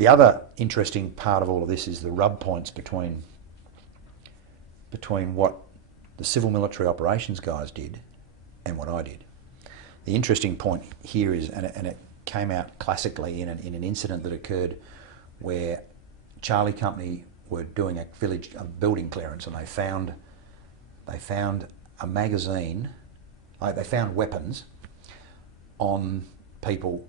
The other interesting part of all of this is the rub points between what the civil military operations guys did and what I did. The interesting point here is, and it came out classically in an incident that occurred where Charlie Company were doing a building clearance, and they found a magazine. They found weapons on people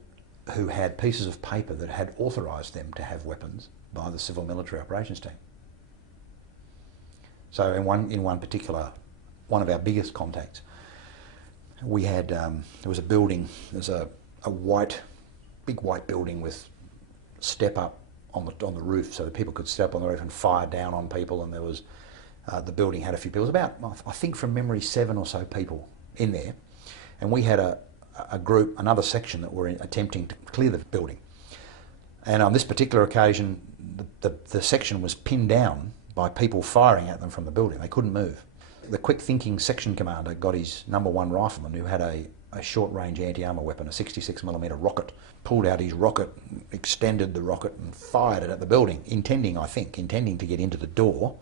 who had pieces of paper that had authorised them to have weapons by the civil military operations team. So in one particular, one of our biggest contacts, we had there was a building. There's a big white building with step up on the roof, so that people could step on the roof and fire down on people. And there was the building had a few people. It was about, I think from memory, 7 or so people in there, and we had a group, another section that were attempting to clear the building. And on this particular occasion, the section was pinned down by people firing at them from the building. They couldn't move. The quick-thinking section commander got his #1 rifleman, who had a short-range anti-armour weapon, a 66mm rocket, pulled out his rocket, extended the rocket and fired it at the building, intending to get into the door,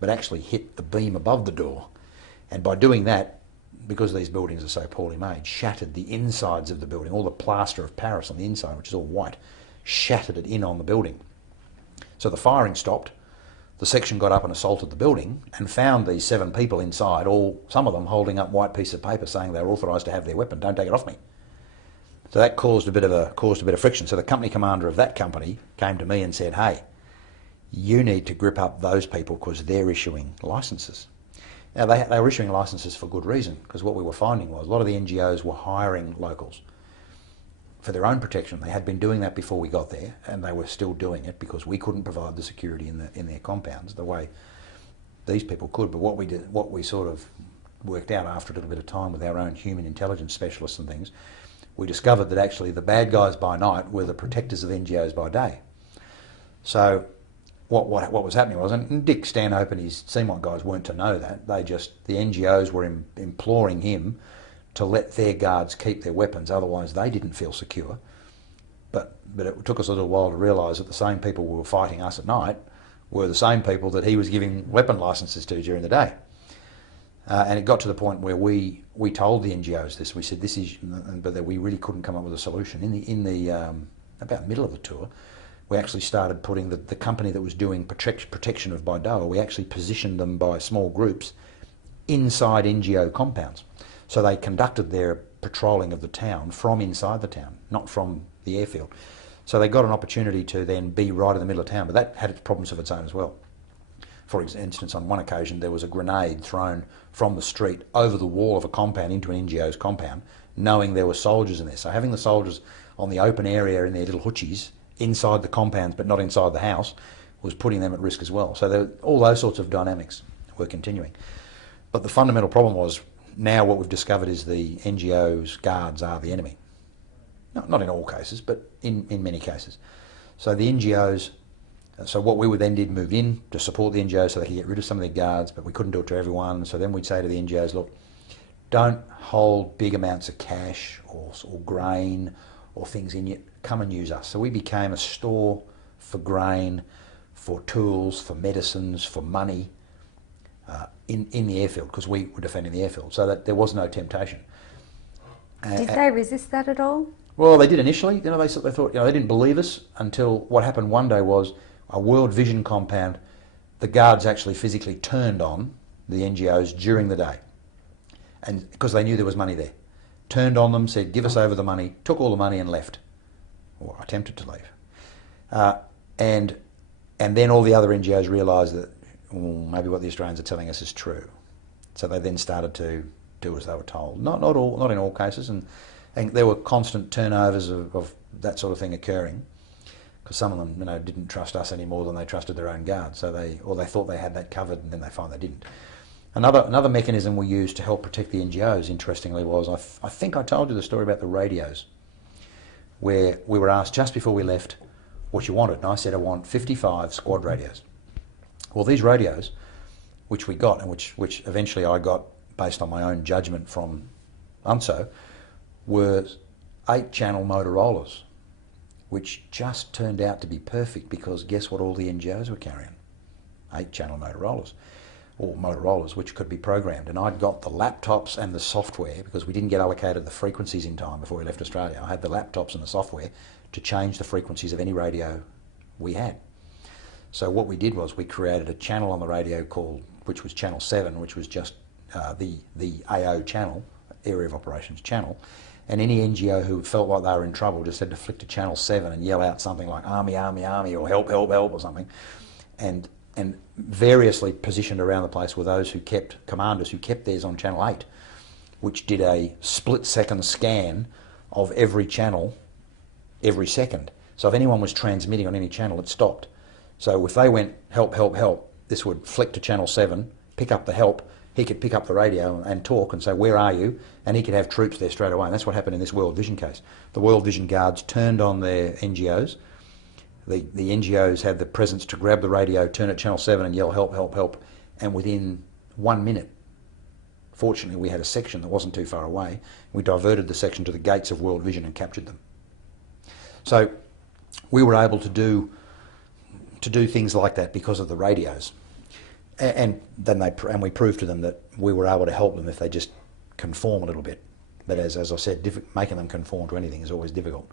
but actually hit the beam above the door. And by doing that, because these buildings are so poorly made, shattered the insides of the building. All the plaster of Paris on the inside, which is all white, shattered it in on the building. So the firing stopped. The section got up and assaulted the building and found these 7 people inside, some of them holding up white piece of paper saying they were authorised to have their weapon. Don't take it off me. So that caused a bit of friction. So the company commander of that company came to me and said, "Hey, you need to grip up those people because they're issuing licences." Now they were issuing licences for good reason, because what we were finding was a lot of the NGOs were hiring locals for their own protection. They had been doing that before we got there, and they were still doing it because we couldn't provide the security in their compounds the way these people could. But what we sort of worked out after a little bit of time with our own human intelligence specialists and things, we discovered that actually the bad guys by night were the protectors of NGOs by day. So what was happening was, and Dick Stanhope and his CMOT guys weren't to know that, the NGOs were imploring him to let their guards keep their weapons, otherwise they didn't feel secure. But it took us a little while to realise that the same people who were fighting us at night were the same people that he was giving weapon licences to during the day. And it got to the point where we told the NGOs this. We said this is, but that we really couldn't come up with a solution. In the about middle of the tour, we actually started putting the company that was doing protection of Baidoa, we actually positioned them by small groups inside NGO compounds. So they conducted their patrolling of the town from inside the town, not from the airfield. So they got an opportunity to then be right in the middle of town, but that had its problems of its own as well. For instance, on one occasion there was a grenade thrown from the street over the wall of a compound into an NGO's compound, knowing there were soldiers in there. So having the soldiers on the open area in their little hutchies inside the compounds but not inside the house was putting them at risk as well. So all those sorts of dynamics were continuing. But the fundamental problem was, now what we've discovered is the NGO's guards are the enemy. Not in all cases, but in many cases. So the NGOs, so what we would then did, moved in to support the NGOs so they could get rid of some of their guards, but we couldn't do it to everyone. So then we'd say to the NGOs, look, don't hold big amounts of cash or grain or things in you. Come and use us. So we became a store for grain, for tools, for medicines, for money in the airfield, because we were defending the airfield, so that there was no temptation. Did they resist that at all? Well, they did initially. They thought, they didn't believe us until what happened one day was a World Vision compound. The guards actually physically turned on the NGOs during the day, and because they knew there was money there, turned on them, said, "Give us over the money," took all the money and left, or attempted to leave. And then all the other NGOs realised that maybe what the Australians are telling us is true. So they then started to do as they were told. Not in all cases, and there were constant turnovers of that sort of thing occurring, because some of them didn't trust us any more than they trusted their own guards. So they thought they had that covered, and then they find they didn't. Another mechanism we used to help protect the NGOs, interestingly, was I think I told you the story about the radios, where we were asked just before we left what you wanted, and I said I want 55 squad radios. Well, these radios, which we got, and which eventually I got based on my own judgment from UNSO, were 8-channel Motorola's. which just turned out to be perfect because guess what all the NGOs were carrying? 8-channel Motorola's, or Motorola's, which could be programmed. And I'd got the laptops and the software because we didn't get allocated the frequencies in time before we left Australia. I had the laptops and the software to change the frequencies of any radio we had. So what we did was we created a channel on the radio which was channel 7, which was just the AO channel, Area of Operations channel, and any NGO who felt like they were in trouble just had to flick to channel 7 and yell out something like "Army, Army, Army," or "Help, Help, Help," or something, and variously positioned around the place were those commanders who kept theirs on channel 8, which did a split-second scan of every channel every second. So if anyone was transmitting on any channel, it stopped. So if they went "Help, Help, Help," this would flick to channel 7, pick up the help. He could pick up the radio and talk and say, "Where are you?" And he could have troops there straight away. And that's what happened in this World Vision case. The World Vision guards turned on their NGOs. The NGOs had the presence to grab the radio, turn it channel 7 and yell, "Help, help, help." And within 1 minute, fortunately we had a section that wasn't too far away. We diverted the section to the gates of World Vision and captured them. So we were able to do things like that because of the radios. And then we proved to them that we were able to help them if they just conform a little bit. But as I said, making them conform to anything is always difficult.